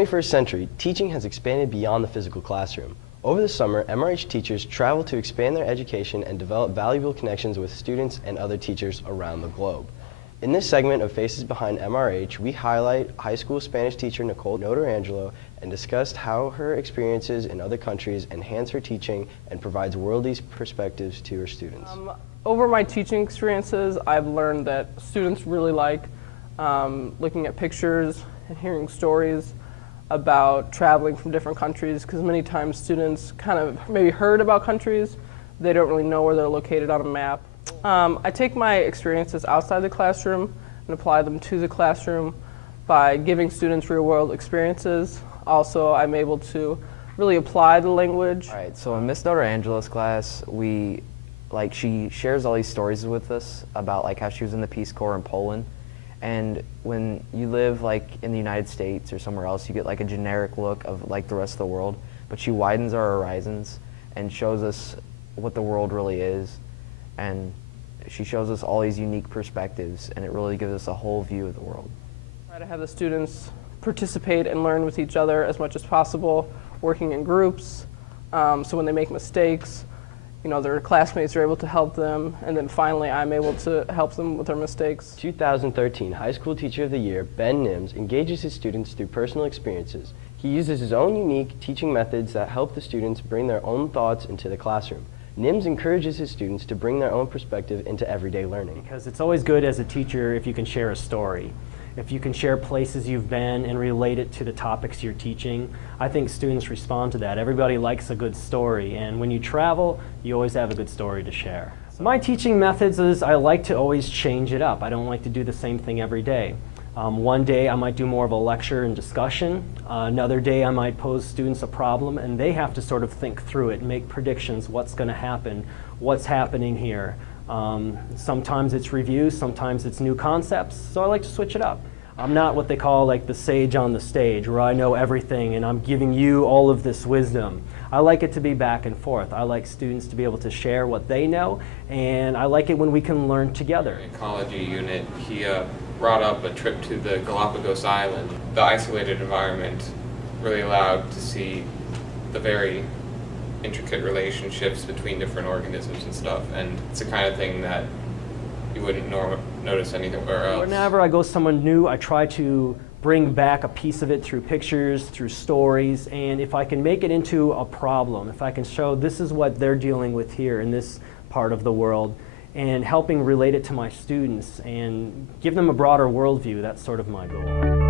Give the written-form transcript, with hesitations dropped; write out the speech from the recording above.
21st century, teaching has expanded beyond the physical classroom. Over the summer, MRH teachers travel to expand their education and develop valuable connections with students and other teachers around the globe. In this segment of Faces Behind MRH, we highlight high school Spanish teacher Nicole Notorangelo and discussed how her experiences in other countries enhance her teaching and provides worldly perspectives to her students. Over my teaching experiences, I've learned that students really like looking at pictures and hearing stories about traveling from different countries, because many times students kind of maybe heard about countries, they don't really know where they're located on a map. I take my experiences outside the classroom and apply them to the classroom by giving students real-world experiences. Also, I'm able to really apply the language. All right, so in Miss Notorangelo's class, she shares all these stories with us about how she was in the Peace Corps in Poland. And when you live in the United States or somewhere else, you get a generic look of the rest of the world. But she widens our horizons and shows us what the world really is. And she shows us all these unique perspectives, and it really gives us a whole view of the world. Try to have the students participate and learn with each other as much as possible, working in groups. So when they make mistakes, their classmates are able to help them, and then finally I'm able to help them with their mistakes. 2013 High School Teacher of the Year, Ben Nims, engages his students through personal experiences. He uses his own unique teaching methods that help the students bring their own thoughts into the classroom. Nims encourages his students to bring their own perspective into everyday learning. Because it's always good as a teacher if you can share a story. If you can share places you've been and relate it to the topics you're teaching, I think students respond to that. Everybody likes a good story, and when you travel, you always have a good story to share. My teaching methods is I like to always change it up. I don't like to do the same thing every day. One day I might do more of a lecture and discussion. Another day I might pose students a problem, and they have to sort of think through it and make predictions. What's going to happen? What's happening here? Sometimes it's reviews, sometimes it's new concepts, so I like to switch it up. I'm not what they call the sage on the stage, where I know everything and I'm giving you all of this wisdom. I like it to be back and forth. I like students to be able to share what they know, and I like it when we can learn together. Ecology unit, he brought up a trip to the Galapagos Island. The isolated environment really allowed to see the very intricate relationships between different organisms and stuff, and it's the kind of thing that you wouldn't notice anywhere else. Whenever I go somewhere new, I try to bring back a piece of it through pictures, through stories, and if I can make it into a problem, if I can show this is what they're dealing with here in this part of the world, and helping relate it to my students and give them a broader worldview, that's sort of my goal.